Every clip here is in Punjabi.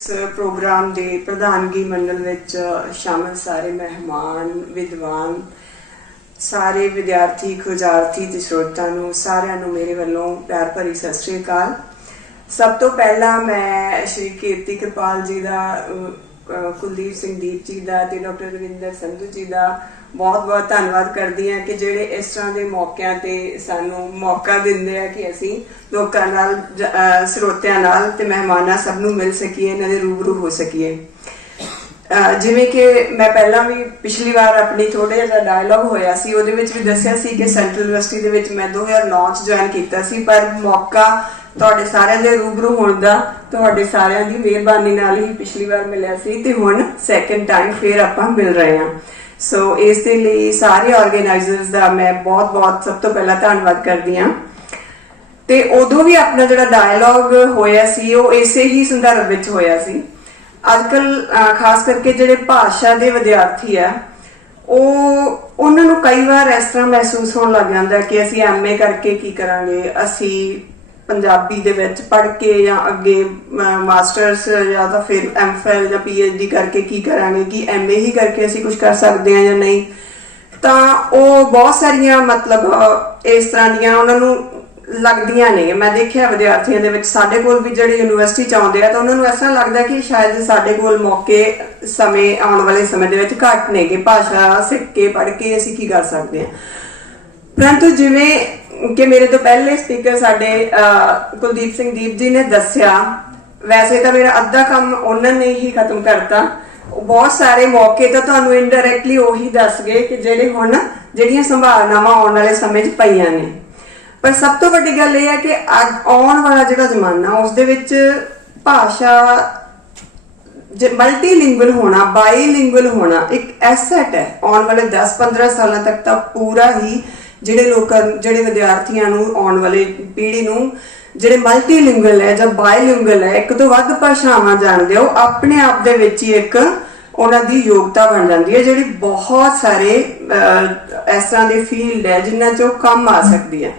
प्रोग्राम के प्रधानगी मंडल विच शामिल सारे मेहमान विद्वान सारे विद्यार्थी खुजार्थी ते श्रोता नूं सारिआं नूं मेरे वल्लों प्यार भरी सत श्री अकाल। सब तो पहला मैं श्री कीर्ति कृपाल जी का कुलदीप सिंह दीप जी का ते डॉक्टर रविंदर संधू जी का बहुत बहुत धन्यवाद करती हाँ कि जेडे इस तरह के मौकों ते सानू मौका दिंदे आ कि असी लोकां नाल स्रोतियां नाल ते मेहमानां सब नूं मिल सकीए, इन्हां दे रूबरू हो सकीए। जिवें कि मैं पहला भी पिछली बार अपनी थोड़े जिहा डायलॉग होया सी उहदे विच भी दस्सिया सी कि सेंट्रल यूनिवर्सिटी दे विच मैं 2009 च ज्वाइन कीता सी, पर मौका तुहाडे सारिआं दे रूबरू होण दा तुहाडे सारिआं दी मिहरबानी नाल ही पिछली बार मिलिया सी ते हुण सैकेंड टाइम फिर आपां मिल रहे हां। सो इस दे लई सारे ऑर्गेनाइजर्स दा मैं बहुत बहुत सब तो पहला धन्नवाद करदी हां। ते उदों भी अपना जिहड़ा डायलॉग होया सी वो इसे ही संदर्भ विच होया सी। अजकल खास करके जिहड़े भाषा दे विद्यार्थी आ उन्हां नूं कई बार इस तरह महसूस होण लग जांदा कि असीं MA करके की करांगे, असीं पंजाबी दे विच पढ़ के या अगे मास्टर्स या तो फिर MPhil या PhD करके की करांगे, कि MA ही करके असीं कुछ कर सकते हैं या नहीं। तो वो बहुत सारिया मतलब इस तरह दियां उन्हां नूं लगदियां ने। मैं देखिया विद्यार्थियों दे विच साडे कोल भी जिहड़े यूनिवर्सिटी च आउंदे आ तां उन्हां नूं ऐसा लगदा कि शायद साडे कोल मौके समय आउण वाले समय दे विच घट ने कि भाषा सिख के पढ़ के असीं की कर सकते हैं। परंतु जिवें कि मेरे तो पहले स्पीकर साडे कुलदीप सिंह दीप जी ने दस्सिया, वैसे तो मेरा अद्धा काम उन्होंने ही खत्म करता। बहुत सारे मौके तो तुहानूं इनडायरैक्टली उही दस गए कि जिहड़े हुण जिहड़ियां संभावनावां आउण वाले समय च पईआं ने। पर सब तो वड्डी गल यह है कि आउण वाला जिहड़ा जमाना उस दे विच भाषा मल्टीलिंगुअल होना, बाईलिंगुअल होना एक एसेट है। आने वाले 10-15 सालों तक तो पूरा ही जिहड़े लोग जिहड़े विद्यार्थियों नूं आने वाले पीढ़ी नूं जिहड़े मल्टीलिंगुअल है या बाईलिंगुअल है, एक तो वध भाषावां जाणदे हो, अपने आप दे विच ही एक उन्हां दी योग्यता बन जाती है, जिहड़ी बहुत सारे इस तरह के फील्ड है जिन्हां चों काम आ सकती है।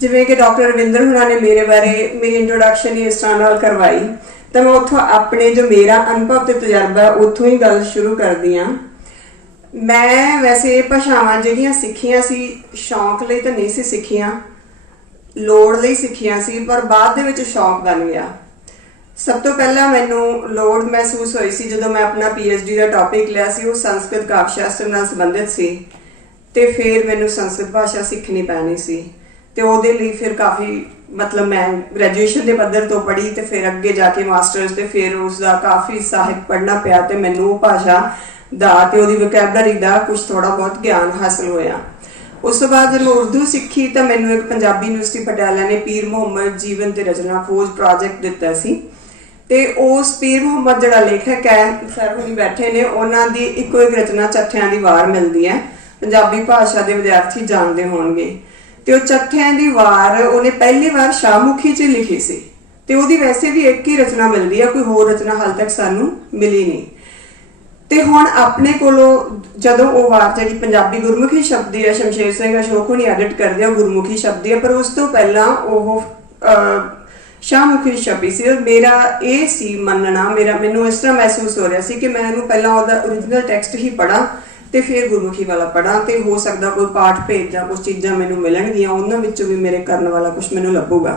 जिवें कि डॉक्टर रविंदर हुणा ने मेरे बारे मेरी इंट्रोडक्शन ही इस तरह नाल करवाई, तो मैं उत्थों अपने जो मेरा अनुभव ते तजर्बा उत्थों ही गल शुरू करदी हां। मैं वैसे भाषावां जिहड़ियां सिੱਖੀਆਂ सी शौक लई तो नहीं सी सिੱਖੀਆਂ, लोड़ लई सिੱਖੀਆਂ सी, पर बाद दे विच शौक बन गया। सब तो पहला मैनू लोड़ महसूस हुई सी जदों मैं अपना PhD का टॉपिक लिया सी, वो संस्कृत काव्य शास्त्र नाल संबंधित सी, ते फिर मैनू संस्कृत भाषा सीखनी पैनी सी। ते ओहदे लई फिर काफ़ी मतलब मैं ग्रैजुएशन के पद्धर तो पढ़ी तो फिर अगे जाके मास्टर्स ते फिर उसका काफ़ी साहित्य पढ़ना पिया, तो मैनू भाषा दा ते ओहदी वोकैबलरी दा कुछ थोड़ा बहुत ज्ञान हासिल होया। उस तो बाद जब मैं उर्दू सीखी तो मैनू एक पंजाबी यूनिवर्सिटी पटियाला ने पीर मुहम्मद जीवन ते रचना खोज प्रोजेक्ट दिता सी, ते उस पीर मुहम्मद जिहड़ा लेखक है सर हुणी बैठे ने, उन्हां दी इक्को एक रचना चट्ठियां दी वार मिलदी है, पंजाबी भाषा के विद्यार्थी जानते होणगे। ते वो चट्ठियां दी वार उन्हें पहली बार शाहमुखी च लिखी सी, ते ओहदी वैसे भी एक ही रचना मिलती है, कोई होर रचना हाल तक सानू मिली नहीं। ते हुण अपने कोलों जदों वो वार जिहड़ी पंजाबी गुरमुखी शब्दी है, शमशेर सिंह अशोक हुणी एडिट करदे आ, गुरमुखी शब्दी है, पर उस तो पहलां ओह शाहमुखी छपी सी। और मेरा ये सी मनना, मैनू इस तरह महसूस हो रहा सी कि मैं पहलां ओहदा ओरिजिनल टैक्सट ही पढ़ा ते फिर गुरमुखी वाला पढ़ा, तो हो सकता कोई पाठ भेज या कुछ चीज़ां मैनू मिलणगियां, उन्हां विच्चों भी मेरे करने वाला कुछ मैनू लभूगा।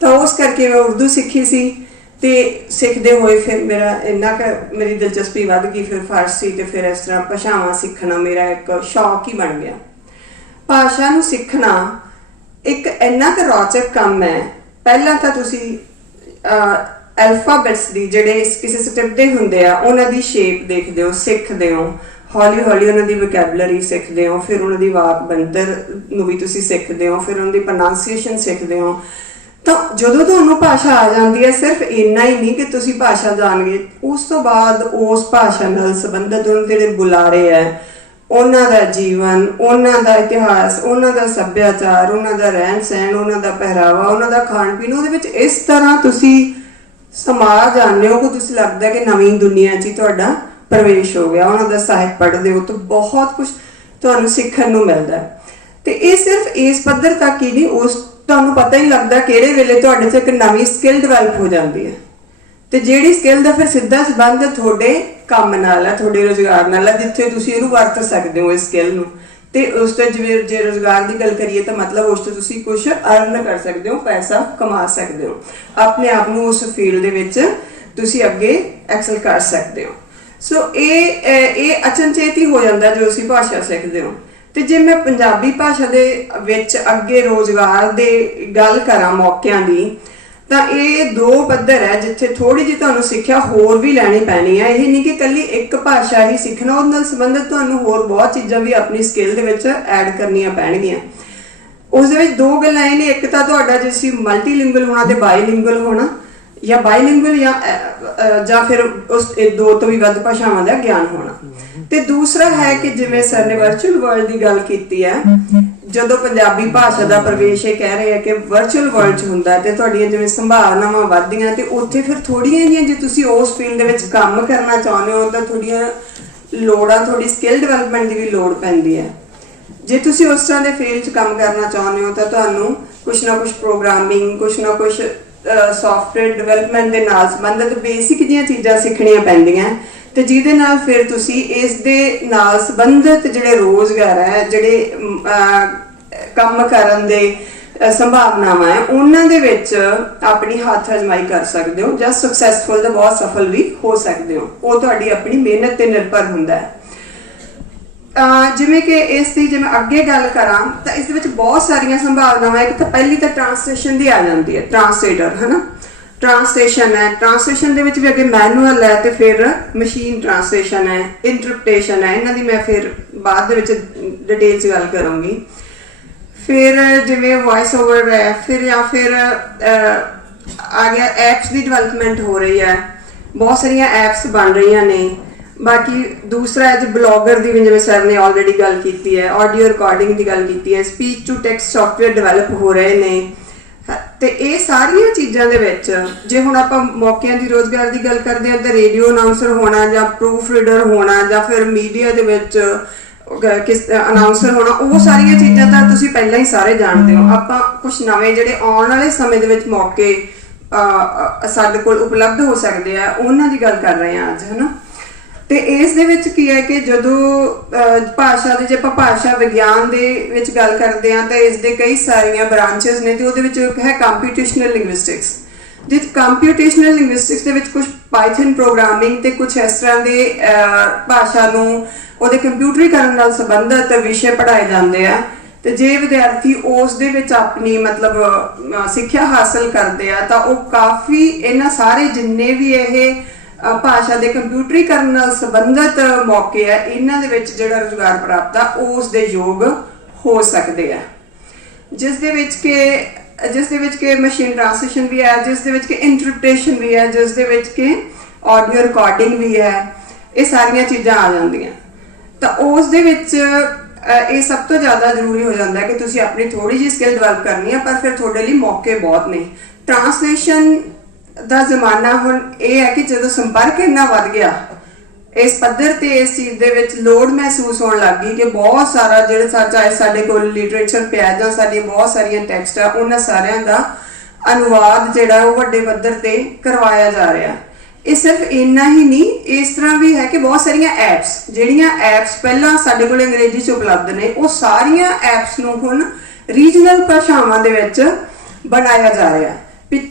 तो उस करके मैं उर्दू सीखी सी, ते सीखते हुए फिर मेरा इन्ना क मेरी दिलचस्पी वध गई, फिर फारसी ते फिर इस तरह भाषावां सीखना मेरा एक शौक ही बन गया। भाषा नूं सीखना एक इन्ना क रोचक काम है। पहला तो तुसी अल्फाबेट्स दी जिहड़े किसी स्क्रिप्ट दे हुंदे आ उन्हां दी शेप देखदे हो, सिੱਖਦੇ हो, हौली हौली उन्हां दी वोकैबलरी सिੱਖਦੇ हो, फिर उन्हां दी वाक बनतर नूं भी तुसी सिੱਖਦੇ हो, फिर उन्हां दी प्रोनाउंसिएशन सिੱਖਦੇ हो। तो जदों तुहानूं भाषा आ जाती है, सिर्फ इन्ना ही नहीं कि तुसी भाषा जान गए, उस तो बाद उस भाषा नाल संबंधित उन्हां दे बुलारे है, उन्हां दा जीवन, उन्हां दा इतिहास, उन्हां दा सभ्याचार, उन्हां दा रहन सहन, उन्हां दा पहरावा, उन्हां दा खाण पीण, उहदे विच इस तरह तुसी समा जाने हो कि तुसी लगदा कि नवीं दुनिया च तुहाडा प्रवेश हो गया। उन्हां दा साहित्य पढ़दे हो तो बहुत कुछ तुहानूं सीखण नूं मिलदा है। ते इह सिर्फ इस पद्धर तक ही नहीं, उस तुहानूं पता ही लगदा किहड़े वेले तुहाडे च एक नवीं स्किल डिवेलप हो जाती है। ਤੇ ਜਿਹੜੀ ਸਕਿੱਲ ਦਾ ਫਿਰ ਸਿੱਧਾ ਸੰਬੰਧ ਤੁਹਾਡੇ ਕੰਮ ਨਾਲ ਹੈ, ਤੁਹਾਡੇ ਰੁਜ਼ਗਾਰ ਨਾਲ ਹੈ, ਜਿੱਥੇ ਤੁਸੀਂ ਇਹਨੂੰ ਵਰਤ ਸਕਦੇ ਹੋ ਇਸ ਸਕਿੱਲ ਨੂੰ। ਤੇ ਉਸ ਤੋਂ ਜਿਵੇਂ ਜੇ ਰੁਜ਼ਗਾਰ ਦੀ ਗੱਲ ਕਰੀਏ ਤਾਂ ਮਤਲਬ ਉਸ ਤੋਂ ਤੁਸੀਂ ਕੁਝ ਅਰਨ ਕਰ ਸਕਦੇ ਹੋ, ਪੈਸਾ ਕਮਾ ਸਕਦੇ ਹੋ, ਆਪਣੇ ਆਪ ਨੂੰ ਉਸ ਫੀਲਡ ਦੇ ਵਿੱਚ ਤੁਸੀਂ ਅੱਗੇ ਐਕਸਲ ਕਰ ਸਕਦੇ ਹੋ। ਸੋ ਇਹ ਅਚਨਚੇਤ ਹੀ ਹੋ ਜਾਂਦਾ ਜਦੋਂ ਤੁਸੀਂ ਭਾਸ਼ਾ ਸਿੱਖਦੇ ਹੋ। ਤੇ ਜੇ ਮੈਂ ਪੰਜਾਬੀ ਭਾਸ਼ਾ ਦੇ ਵਿੱਚ ਅੱਗੇ ਰੋਜ਼ਗਾਰ ਦੇ ਗੱਲ ਕਰਾਂ ਮੌਕਿਆਂ ਦੀ, ਤਾਂ ਇਹ ਦੋ ਪੱਧਰ ਹੈ ਜਿੱਥੇ ਥੋੜੀ ਜਿਹੀ ਤੁਹਾਨੂੰ ਸਿੱਖਿਆ ਹੋਰ ਵੀ ਲੈਣੀ ਪੈਣੀ ਹੈ। ਇਹ ਨਹੀਂ ਕਿ ਇਕੱਲੀ ਇੱਕ ਭਾਸ਼ਾ ਹੀ ਸਿੱਖਣਾ, ਉਹਦੇ ਨਾਲ ਸੰਬੰਧਿਤ ਤੁਹਾਨੂੰ ਹੋਰ ਬਹੁਤ ਚੀਜ਼ਾਂ ਵੀ ਆਪਣੀ ਸਕਿੱਲ ਦੇ ਵਿੱਚ ਐਡ ਕਰਨੀਆਂ ਪੈਣਗੀਆਂ। ਉਸ ਦੇ ਵਿੱਚ ਦੋ ਗੱਲਾਂ ਇਹ ਨੇ, ਇੱਕ ਤਾਂ ਤੁਹਾਡਾ ਜੇ ਤੁਸੀਂ ਮਲਟੀਲਿੰਗੁਅਲ ਹੋਣਾ ਤੇ ਬਾਈਲਿੰਗੁਅਲ ਹੋਣਾ, ਜਾਂ ਬਾਈਲਿੰਗੁਅਲ ਜਾਂ ਫਿਰ ਉਸ ਦੋ ਤੋਂ ਵੀ ਵੱਧ ਭਾਸ਼ਾਵਾਂ ਦਾ ਗਿਆਨ ਹੋਣਾ। ਤੇ ਦੂਸਰਾ ਹੈ ਕਿ ਜਿਵੇਂ ਸਰ ਨੇ ਵਰਚੁਅਲ ਵਰਲਡ ਦੀ ਗੱਲ ਕੀਤੀ ਹੈ, ਜਦੋਂ ਪੰਜਾਬੀ ਭਾਸ਼ਾ ਦਾ ਪ੍ਰਵੇਸ਼ ਇਹ ਕਹਿ ਰਹੇ ਆ ਕਿ ਵਰਚੁਅਲ ਵਰਲਡ 'ਚ ਹੁੰਦਾ ਤੇ ਤੁਹਾਡੀਆਂ ਜਿਵੇਂ ਸੰਭਾਵਨਾਵਾਂ ਵੱਧਦੀਆਂ, ਤੇ ਉੱਥੇ ਫਿਰ ਥੋੜੀਆਂ ਜਿਹੀਆਂ ਜੇ ਤੁਸੀਂ ਉਸ ਫੀਲਡ ਦੇ ਵਿੱਚ ਕੰਮ ਕਰਨਾ ਚਾਹੁੰਦੇ ਹੋ ਤਾਂ ਤੁਹਾਡੀਆਂ ਲੋੜਾਂ, ਤੁਹਾਡੀ ਸਕਿੱਲ ਡਿਵੈਲਪਮੈਂਟ ਦੀ ਵੀ ਲੋੜ ਪੈਂਦੀ ਹੈ। ਜੇ ਤੁਸੀਂ ਉਸ ਤਰ੍ਹਾਂ ਦੇ ਫੀਲਡ 'ਚ ਕੰਮ ਕਰਨਾ ਚਾਹੁੰਦੇ ਹੋ ਤਾਂ ਤੁਹਾਨੂੰ ਕੁਛ ਨਾ ਕੁਛ ਪ੍ਰੋਗਰਾਮਿੰਗ, ਕੁਛ ਨਾ ਕੁਛ ਸੌਫਟਵੇਅਰ ਡਿਵੈਲਪਮੈਂਟ ਦੇ ਨਾਲ ਸੰਬੰਧਿਤ ਬੇਸਿਕ ਜਿਹੀਆਂ ਚੀਜ਼ਾਂ ਸਿੱਖਣੀਆਂ ਪੈਂਦੀਆਂ, ਤੇ ਜਿਹਦੇ ਨਾਲ ਫਿਰ ਤੁਸੀਂ ਇਸ ਦੇ ਨਾਲ ਸੰਬੰਧਿਤ ਜਿਹੜੇ ਰੋਜ਼ਗਾਰ ਹੈ, ਜਿਹੜੇ ਕੰਮ ਕਰਨ ਦੇ ਸੰਭਾਵਨਾਵਾਂ ਹੈ, ਉਹਨਾਂ ਦੇ ਵਿੱਚ ਆਪਣੀ ਹੱਥ ਅਜਮਾਈ ਕਰ ਸਕਦੇ ਹੋ, ਜਾਂ ਸਕਸੈਸਫੁਲ ਤੇ ਬਹੁਤ ਸਫਲ ਵੀ ਹੋ ਸਕਦੇ ਹੋ। ਉਹ ਤੁਹਾਡੀ ਆਪਣੀ ਮਿਹਨਤ ਤੇ ਨਿਰਭਰ ਹੁੰਦਾ ਹੈ। ਜਿਵੇਂ ਕਿ ਇਸ ਦੀ ਜੇ ਮੈਂ ਅੱਗੇ ਗੱਲ ਕਰਾਂ ਤਾਂ ਇਸ ਦੇ ਵਿੱਚ ਬਹੁਤ ਸਾਰੀਆਂ ਸੰਭਾਵਨਾਵਾਂ। ਇੱਕ ਤਾਂ ਪਹਿਲੀ ਤਾਂ ਟ੍ਰਾਂਸਲੇਸ਼ਨ ਦੀ ਆ ਜਾਂਦੀ ਹੈ, ਟ੍ਰਾਂਸਲੇਟਰ ਹੈ ਨਾ, ਟ੍ਰਾਂਸਲੇਸ਼ਨ ਹੈ। ਟ੍ਰਾਂਸਲੇਸ਼ਨ ਦੇ ਵਿੱਚ ਵੀ ਅੱਗੇ ਮੈਨੂਅਲ ਹੈ ਤੇ ਫਿਰ ਮਸ਼ੀਨ ਟ੍ਰਾਂਸਲੇਸ਼ਨ ਹੈ, ਇੰਟਰਪ੍ਰੀਟੇਸ਼ਨ ਹੈ। ਇਹਨਾਂ ਦੀ ਮੈਂ ਫਿਰ ਬਾਅਦ ਦੇ ਵਿੱਚ ਡਿਟੇਲ 'ਚ ਗੱਲ ਕਰੂੰਗੀ। ਫਿਰ ਜਿਵੇਂ ਵੌਇਸ ਓਵਰ ਹੈ, ਫਿਰ ਜਾਂ ਫਿਰ ਆ ਗਿਆ ਐਪਸ ਦੀ ਡਿਵੈਲਪਮੈਂਟ ਹੋ ਰਹੀ ਹੈ, ਬਹੁਤ ਸਾਰੀਆਂ ਐਪਸ ਬਣ ਰਹੀਆਂ ਨੇ। ਬਾਕੀ ਦੂਸਰਾ ਹੈ ਜੀ ਬਲੌਗਰ ਦੀ, ਜਿਵੇਂ ਸਰ ਨੇ ਆਲਰੇਡੀ ਗੱਲ ਕੀਤੀ ਹੈ, ਆਡੀਓ ਰਿਕਾਰਡਿੰਗ ਦੀ ਗੱਲ ਕੀਤੀ ਹੈ, speech to text software develop ਹੋ ਰਹੇ ਨੇ। ਤੇ ਇਹ ਸਾਰੀਆਂ ਚੀਜ਼ਾਂ ਦੇ ਵਿੱਚ ਜੇ ਹੁਣ ਆਪਾਂ ਮੌਕਿਆਂ ਦੀ ਰੋਜ਼ਗਾਰ ਦੀ ਗੱਲ ਕਰਦੇ ਹਾਂ ਤਾਂ ਰੇਡੀਓ ਅਨਾਉਂਸਰ ਹੋਣਾ, ਜਾਂ ਪ੍ਰੂਫ ਰੀਡਰ ਹੋਣਾ, ਜਾਂ ਫਿਰ ਮੀਡੀਆ ਦੇ ਵਿੱਚ ਅਨਾਉਂਸਰ ਹੋਣਾ, ਉਹ ਸਾਰੀਆਂ ਚੀਜ਼ਾਂ ਤਾਂ ਤੁਸੀਂ ਪਹਿਲਾਂ ਹੀ ਸਾਰੇ ਜਾਣਦੇ ਹੋ। ਆਪਾਂ ਕੁਝ ਨਵੇਂ ਜਿਹੜੇ ਆਉਣ ਵਾਲੇ ਸਮੇਂ ਦੇ ਵਿੱਚ ਮੌਕੇ ਸਾਡੇ ਕੋਲ ਉਪਲਬਧ ਹੋ ਸਕਦੇ ਆ, ਉਹਨਾਂ ਦੀ ਗੱਲ ਕਰ ਰਹੇ ਹਾਂ ਅੱਜ, ਹੈ ਨਾ। ਤੇ ਇਸ ਦੇ ਵਿੱਚ ਕੀ ਹੈ ਕਿ ਜਦੋਂ ਭਾਸ਼ਾ ਦੇ, ਜੇ ਆਪਾਂ ਭਾਸ਼ਾ ਵਿਗਿਆਨ ਦੇ ਵਿੱਚ ਗੱਲ ਕਰਦੇ ਹਾਂ ਤਾਂ ਇਸ ਦੇ ਕਈ ਸਾਰੀਆਂ ਬ੍ਰਾਂਚਸ ਨੇ, ਤੇ ਉਹਦੇ ਵਿੱਚ ਇੱਕ ਹੈ ਕੰਪਿਊਟੇਸ਼ਨਲ ਲਿੰਗੁਇਸਟਿਕਸ। ਜਿਸ ਕੰਪਿਊਟੇਸ਼ਨਲ ਲਿੰਗੁਇਸਟਿਕਸ ਦੇ ਵਿੱਚ ਕੁਝ ਪਾਈਥਨ ਪ੍ਰੋਗਰਾਮਿੰਗ ਤੇ ਕੁਝ ਇਸ ਤਰ੍ਹਾਂ ਦੇ ਭਾਸ਼ਾ ਨੂੰ ਉਹਦੇ ਕੰਪਿਊਟਰੀਕਰਨ ਨਾਲ ਸੰਬੰਧਿਤ ਵਿਸ਼ੇ ਪੜ੍ਹਾਏ ਜਾਂਦੇ ਆ। ਤੇ ਜੇ ਵਿਦਿਆਰਥੀ ਉਸ ਦੇ ਵਿੱਚ ਆਪਣੀ ਮਤਲਬ ਸਿੱਖਿਆ ਹਾਸਲ ਕਰਦੇ ਆ ਤਾਂ ਉਹ ਕਾਫੀ ਇਹਨਾਂ ਸਾਰੇ ਜਿੰਨੇ ਵੀ ਇਹ ਭਾਸ਼ਾ ਦੇ ਕੰਪਿਊਟਰੀਕਰਨ ਨਾਲ ਸੰਬੰਧਿਤ ਮੌਕੇ ਆ, ਇਹਨਾਂ ਦੇ ਵਿੱਚ ਜਿਹੜਾ ਰੁਜ਼ਗਾਰ ਪ੍ਰਾਪਤ ਆ ਉਸ ਦੇ ਯੋਗ ਹੋ ਸਕਦੇ ਆ। ਜਿਸ ਦੇ ਵਿੱਚ ਕਿ ਮਸ਼ੀਨ ਟ੍ਰਾਂਸਲੇਸ਼ਨ ਵੀ ਹੈ, ਜਿਸ ਦੇ ਵਿੱਚ ਕਿ ਇੰਟਰਪ੍ਰੀਟੇਸ਼ਨ ਵੀ ਹੈ, ਜਿਸ ਦੇ ਵਿੱਚ ਕਿ ਆਡੀਓ ਰਿਕਾਰਡਿੰਗ ਵੀ ਹੈ। ਇਹ ਸਾਰੀਆਂ ਚੀਜ਼ਾਂ ਆ ਜਾਂਦੀਆਂ ਤਾਂ ਉਸ ਦੇ ਵਿੱਚ ਇਹ ਸਭ ਤੋਂ ਜ਼ਿਆਦਾ ਜ਼ਰੂਰੀ ਹੋ ਜਾਂਦਾ ਹੈ ਕਿ ਤੁਸੀਂ ਆਪਣੀ ਥੋੜੀ ਜਿਹੀ ਸਕਿੱਲ ਡਿਵੈਲਪ ਕਰਨੀ ਹੈ, ਪਰ ਫਿਰ ਤੁਹਾਡੇ ਲਈ ਮੌਕੇ ਬਹੁਤ ਨੇ। ਟ੍ਰਾਂਸਲੇਸ਼ਨ ਦਾ ਜ਼ਮਾਨਾ ਹੁਣ ਇਹ ਹੈ ਕਿ ਜਦੋਂ ਸੰਪਰਕ ਇੰਨਾ ਵੱਧ ਗਿਆ ਇਸ ਪੱਧਰ ਤੇ, ਇਸ ਚੀਜ਼ ਦੇ ਵਿੱਚ ਲੋੜ ਮਹਿਸੂਸ ਹੋਣ ਲੱਗ ਗਈ ਕਿ ਬਹੁਤ ਸਾਰਾ ਜਿਹੜੇ ਚਾਹੇ ਸਾਡੇ ਕੋਲ ਲਿਟਰੇਚਰ ਪਿਆ ਜਾਂ ਸਾਡੀਆਂ ਬਹੁਤ ਸਾਰੀਆਂ ਟੈਕਸਟ ਆ, ਉਹਨਾਂ ਸਾਰਿਆਂ ਦਾ ਅਨੁਵਾਦ ਜਿਹੜਾ ਉਹ ਵੱਡੇ ਪੱਧਰ ਤੇ ਕਰਵਾਇਆ ਜਾ ਰਿਹਾ। ਇਹ ਸਿਰਫ ਇੰਨਾ ਹੀ ਨਹੀਂ, ਇਸ ਤਰ੍ਹਾਂ ਵੀ ਹੈ ਕਿ ਬਹੁਤ ਸਾਰੀਆਂ ਐਪਸ, ਜਿਹੜੀਆਂ ਐਪਸ ਪਹਿਲਾਂ ਸਾਡੇ ਕੋਲ ਅੰਗਰੇਜ਼ੀ 'ਚ ਉਪਲਬਧ ਨੇ, ਉਹ ਸਾਰੀਆਂ ਐਪਸ ਨੂੰ ਹੁਣ ਰੀਜਨਲ ਭਾਸ਼ਾਵਾਂ ਦੇ ਵਿੱਚ ਬਣਾਇਆ ਜਾ ਰਿਹਾ।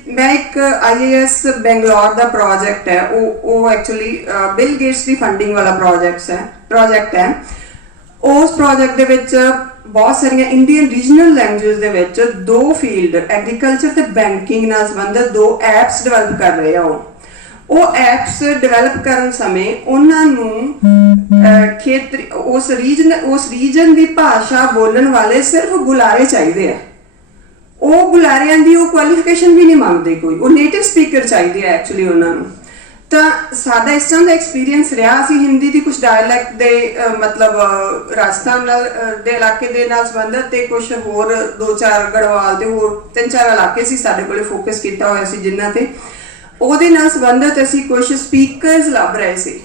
ਮੈਂ ਇੱਕ IAS ਬੈਂਗਲੌਰ ਦਾ ਪ੍ਰੋਜੈਕਟ ਹੈ, ਉਹ ਐਕਚੁਅਲੀ ਬਿਲ ਗੇਟਸ ਦੀ ਫੰਡਿੰਗ ਵਾਲਾ ਪ੍ਰੋਜੈਕਟ ਹੈ। ਉਸ ਪ੍ਰੋਜੈਕਟ ਦੇ ਵਿੱਚ ਬਹੁਤ ਸਾਰੀਆਂ ਇੰਡੀਅਨ ਰੀਜਨਲ ਲੈਂਗੁਏਜ ਦੇ ਵਿੱਚ ਦੋ ਫੀਲਡ, ਐਗਰੀਕਲਚਰ ਤੇ ਬੈਂਕਿੰਗ ਨਾਲ ਸੰਬੰਧਿਤ ਦੋ ਐਪਸ ਡਿਵੈਲਪ ਕਰ ਰਹੇ ਆ। ਉਹ ਐਪਸ ਡਿਵੈਲਪ ਕਰਨ ਸਮੇਂ ਉਹਨਾਂ ਨੂੰ ਉਸ ਰੀਜਨ ਦੀ ਭਾਸ਼ਾ ਬੋਲਣ ਵਾਲੇ ਸਿਰਫ ਬੁਲਾਰੇ ਚਾਹੀਦੇ ਆ। ਉਹ ਬੁਲਾਰਿਆਂ ਦੀ ਉਹ ਕੁਆਲੀਫਿਕੇਸ਼ਨ ਵੀ ਨਹੀਂ ਮੰਗਦੇ ਕੋਈ, ਉਹ ਨੇਟਿਵ ਸਪੀਕਰ ਚਾਹੀਦੇ ਆ ਐਕਚੁਅਲੀ ਉਹਨਾਂ ਨੂੰ। ਤਾਂ ਸਾਡਾ ਇਸ ਤਰ੍ਹਾਂ ਦਾ ਐਕਸਪੀਰੀਅੰਸ ਰਿਹਾ, ਅਸੀਂ ਹਿੰਦੀ ਦੀ ਕੁਝ ਡਾਇਲੈਕਟ ਦੇ ਮਤਲਬ ਰਾਜਸਥਾਨ ਦੇ ਇਲਾਕੇ ਦੇ ਨਾਲ ਸੰਬੰਧਿਤ ਤੇ ਕੁਝ ਹੋਰ 2-4 ਗੜਵਾਲ ਤੇ ਹੋਰ 3-4 ਇਲਾਕੇ ਸੀ ਸਾਡੇ ਕੋਲੇ ਫੋਕਸ ਕੀਤਾ ਹੋਇਆ ਸੀ, ਜਿਨ੍ਹਾਂ ਤੇ ਉਹਦੇ ਨਾਲ ਸੰਬੰਧਿਤ ਅਸੀਂ ਕੁਝ ਸਪੀਕਰਸ ਲੱਭ ਰਹੇ ਸੀ।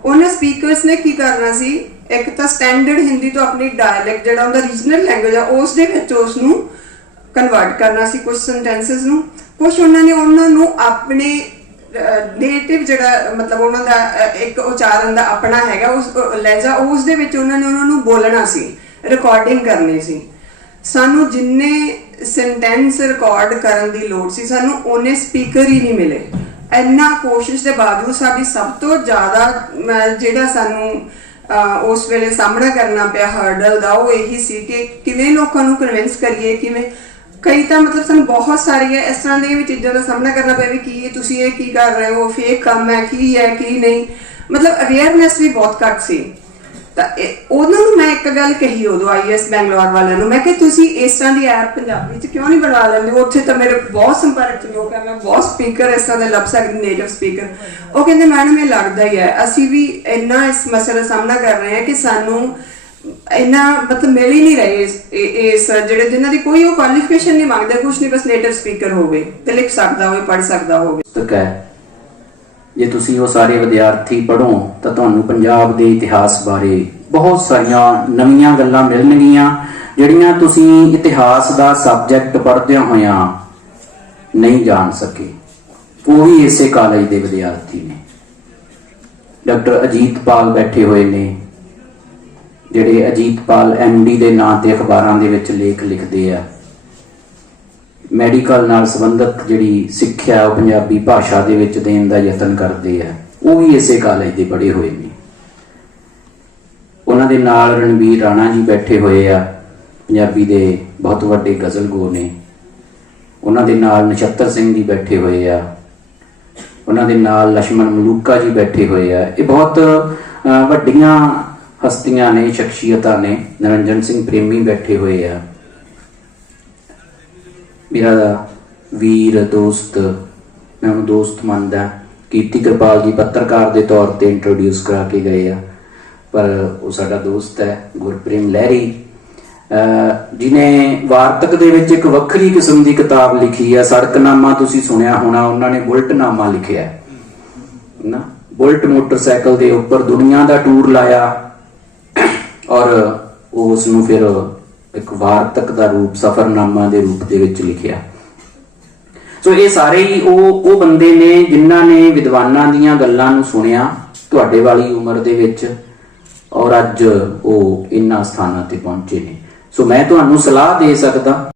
ਉਹਨਾਂ ਸਪੀਕਰਸ ਨੇ ਕੀ ਕਰਨਾ ਸੀ, ਇੱਕ ਤਾਂ ਸਟੈਂਡਰਡ ਹਿੰਦੀ ਤੋਂ ਆਪਣੀ ਡਾਇਲੈਕਟ ਜਿਹੜਾ ਉਹਦਾ ਰੀਜਨਲ ਲੈਂਗੁਏਜ ਆ ਉਸ ਦੇ ਵਿੱਚ ਉਸ ਨੂੰ ਕਨਵਰਟ ਕਰਨਾ ਸੀ, ਕੁਝ ਸੈਂਟੈਂਸਸ ਨੂੰ। ਕੁਝ ਉਹਨਾਂ ਨੂੰ ਆਪਣੇ ਨੇਟਿਵ ਜਿਹੜਾ ਮਤਲਬ ਉਹਨਾਂ ਦਾ ਇੱਕ ਉਚਾਰਨ ਦਾ ਆਪਣਾ ਹੈਗਾ, ਉਸ ਲਹਿਜਾ ਉਸ ਦੇ ਵਿੱਚ ਉਹਨਾਂ ਨੇ ਉਹਨਾਂ ਨੂੰ ਬੋਲਣਾ ਸੀ, ਰਿਕਾਰਡਿੰਗ ਕਰਨੀ ਸੀ। ਸਾਨੂੰ ਜਿੰਨੇ ਸੈਂਟੈਂਸ ਰਿਕਾਰਡ ਕਰਨ ਦੀ ਲੋੜ ਸੀ, ਸਾਨੂੰ ਉਹਨੇ ਸਪੀਕਰ ਹੀ ਨਹੀਂ ਮਿਲੇ। ਇੰਨਾ ਕੋਸ਼ਿਸ਼ ਦੇ ਬਾਵਜੂਦ ਸਾਡੀ ਸਭ ਤੋਂ ਜ਼ਿਆਦਾ ਜਿਹੜਾ ਸਾਨੂੰ ਉਸ ਵੇਲੇ ਸਾਹਮਣਾ ਕਰਨਾ ਪਿਆ ਹਰਡਲ ਦਾ, ਉਹ ਇਹੀ ਸੀ ਕਿ ਕਿਵੇਂ ਲੋਕਾਂ ਨੂੰ ਕਨਵਿੰਸ ਕਰੀਏ। ਕਿਵੇਂ ਕਈ ਤਾਂ ਮਤਲਬ ਸਾਨੂੰ ਬਹੁਤ ਸਾਰੀਆਂ ਇਸ ਤਰ੍ਹਾਂ ਦੀਆਂ ਵੀ ਚੀਜ਼ਾਂ ਦਾ ਸਾਹਮਣਾ ਕਰਨਾ ਪਿਆ ਵੀ ਕੀ ਤੁਸੀਂ ਇਹ ਕੀ ਕਰ ਰਹੇ ਹੋ, ਫੇਕ ਕੰਮ ਹੈ, ਕੀ ਹੈ ਕੀ ਨਹੀਂ, ਮਤਲਬ ਅਵੇਅਰਨੈਸ ਵੀ ਬਹੁਤ ਘੱਟ ਸੀ। ਤਾਂ ਉਹਨਾਂ ਨੂੰ ਮੈਂ ਇੱਕ ਗੱਲ ਕਹੀ ਉਦੋਂ IIS ਬੈਂਗਲੌਰ ਵਾਲਿਆਂ ਨੂੰ, ਮੈਂ ਕਿ ਤੁਸੀਂ ਇਸ ਤਰ੍ਹਾਂ ਦੀ ਐਪ ਪੰਜਾਬੀ 'ਚ ਕਿਉਂ ਨਹੀਂ ਬਣਵਾ ਲੈਂਦੇ? ਉੱਥੇ ਤਾਂ ਮੇਰੇ ਬਹੁਤ ਸੰਪਰਕ 'ਚ ਲੋਕ ਹੈ, ਮੈਂ ਬਹੁਤ ਸਪੀਕਰ ਇਸ ਤਰ੍ਹਾਂ ਦੇ ਲੱਭ ਸਕਦੀ, ਨੇਟਿਵ ਸਪੀਕਰ। ਉਹ ਕਹਿੰਦੇ ਮੈਡਮ ਇਹ ਲੱਗਦਾ ਹੀ ਹੈ, ਅਸੀਂ ਵੀ ਇੰਨਾ ਇਸ ਮਸਲੇ ਦਾ ਸਾਹਮਣਾ ਕਰ ਰਹੇ ਹਾਂ ਕਿ ਸਾਨੂੰ ਇੰਨਾ ਮਤਲਬ ਮਿਲ ਹੀ ਨਹੀਂ ਰਹੇ ਇਸ ਜਿਹੜੇ ਜਿਨ੍ਹਾਂ ਦੀ ਕੋਈ ਉਹ ਕੁਆਲੀਫਿਕੇਸ਼ਨ ਨਹੀਂ ਮੰਗਦੇ, ਕੁਛ ਨਹੀਂ, ਬਸ ਨੇਟਿਵ ਸਪੀਕਰ ਹੋਵੇ ਤੇ ਲਿਖ ਸਕਦਾ ਹੋਵੇ, ਪੜ੍ਹ ਸਕਦਾ ਹੋਵੇ। ਜੇ ਤੁਸੀਂ ਉਹ ਸਾਰੇ ਵਿਦਿਆਰਥੀ ਪੜ੍ਹੋ ਤਾਂ ਤੁਹਾਨੂੰ ਪੰਜਾਬ ਦੇ ਇਤਿਹਾਸ ਬਾਰੇ ਬਹੁਤ ਸਾਰੀਆਂ ਨਵੀਆਂ ਗੱਲਾਂ ਮਿਲਣਗੀਆਂ ਜਿਹੜੀਆਂ ਤੁਸੀਂ ਇਤਿਹਾਸ ਦਾ ਸਬਜੈਕਟ ਪੜ੍ਹਦਿਆਂ ਹੋਇਆਂ ਨਹੀਂ ਜਾਣ ਸਕੇ। ਉਹ ਵੀ ਇਸੇ ਕਾਲਜ ਦੇ ਵਿਦਿਆਰਥੀ ਨੇ। ਡਾਕਟਰ ਅਜੀਤਪਾਲ ਬੈਠੇ ਹੋਏ ਨੇ, ਜਿਹੜੇ ਅਜੀਤਪਾਲ MD ਦੇ ਨਾਂ ਤੇ ਅਖਬਾਰਾਂ ਦੇ ਵਿੱਚ ਲੇਖ ਲਿਖਦੇ ਆ। ਮੈਡੀਕਲ ਨਾਲ ਸੰਬੰਧਿਤ ਜਿਹੜੀ ਸਿੱਖਿਆ ਉਹ ਪੰਜਾਬੀ ਭਾਸ਼ਾ ਦੇ ਵਿੱਚ ਦੇਣ ਦਾ ਯਤਨ ਕਰਦੇ ਆ, ਉਹ ਵੀ ਇਸੇ ਕਾਲਜ ਦੇ ਪੜ੍ਹੇ ਹੋਏ ਨੇ। ਉਹਨਾਂ ਦੇ ਨਾਲ ਰਣਵੀਰ ਰਾਣਾ ਜੀ ਬੈਠੇ ਹੋਏ ਆ, ਪੰਜਾਬੀ ਦੇ ਬਹੁਤ ਵੱਡੇ ਗਜ਼ਲਗੋ ਨੇ। ਉਹਨਾਂ ਦੇ ਨਾਲ ਨਛੱਤਰ ਸਿੰਘ ਜੀ ਬੈਠੇ ਹੋਏ ਆ, ਉਹਨਾਂ ਦੇ ਨਾਲ ਲక్ష్మణ ਮਲੂਕਾ ਜੀ ਬੈਠੇ ਹੋਏ ਆ। ਇਹ ਬਹੁਤ ਵੱਡੀਆਂ ਹਸਤੀਆਂ ਨੇ, ਸ਼ਖਸੀਅਤਾਂ ਨੇ। ਨਿਰੰਜਨ ਸਿੰਘ ਪ੍ਰੇਮੀ ਬੈਠੇ ਹੋਏ ਆ, ਮੇਰਾ ਵੀਰ ਦੋਸਤ, ਮੈਂ ਉਹਨੂੰ ਦੋਸਤ ਮੰਨਦਾ। ਕੀਰਤੀ ਕਿਰਪਾਲ ਜੀ ਪੱਤਰਕਾਰ ਦੇ ਤੌਰ ਤੇ ਇੰਟਰੋਡਿਊਸ ਕਰਾ ਕੇ ਗਏ ਆ, ਪਰ ਉਹ ਸਾਡਾ ਦੋਸਤ ਹੈ। ਗੁਰਪ੍ਰੇਮ ਲਹਿਰੀ ਜਿਹਨੇ ਵਾਰਤਕ ਦੇ ਵਿੱਚ ਇੱਕ ਵੱਖਰੀ ਕਿਸਮ ਦੀ ਕਿਤਾਬ ਲਿਖੀ ਆ, ਸੜਕਨਾਮਾ ਤੁਸੀਂ ਸੁਣਿਆ ਹੋਣਾ। ਉਹਨਾਂ ਨੇ ਬੁਲਟਨਾਮਾ ਲਿਖਿਆ ਨਾ, ਬੁਲਟ ਮੋਟਰਸਾਈਕਲ ਦੇ ਉੱਪਰ ਦੁਨੀਆ ਦਾ ਟੂਰ ਲਾਇਆ ਔਰ ਉਸ ਨੂੰ ਫਿਰ ਇੱਕ ਵਾਰਤਕ ਦਾ ਰੂਪ, ਸਫ਼ਰਨਾਮਾ ਦੇ ਰੂਪ ਦੇ ਵਿੱਚ ਲਿਖਿਆ। ਸੋ ਇਹ ਸਾਰੇ ਹੀ ਉਹ ਬੰਦੇ ਨੇ ਜਿਨ੍ਹਾਂ ਨੇ ਵਿਦਵਾਨਾਂ ਦੀਆਂ ਗੱਲਾਂ ਨੂੰ ਸੁਣਿਆ ਤੁਹਾਡੇ ਵਾਲੀ ਉਮਰ ਦੇ ਵਿੱਚ, ਔਰ ਅੱਜ ਉਹ ਇਹਨਾਂ ਸਥਾਨਾਂ ਤੇ ਪਹੁੰਚੇ ਨੇ। ਸੋ ਮੈਂ ਤੁਹਾਨੂੰ ਸਲਾਹ ਦੇ ਸਕਦਾ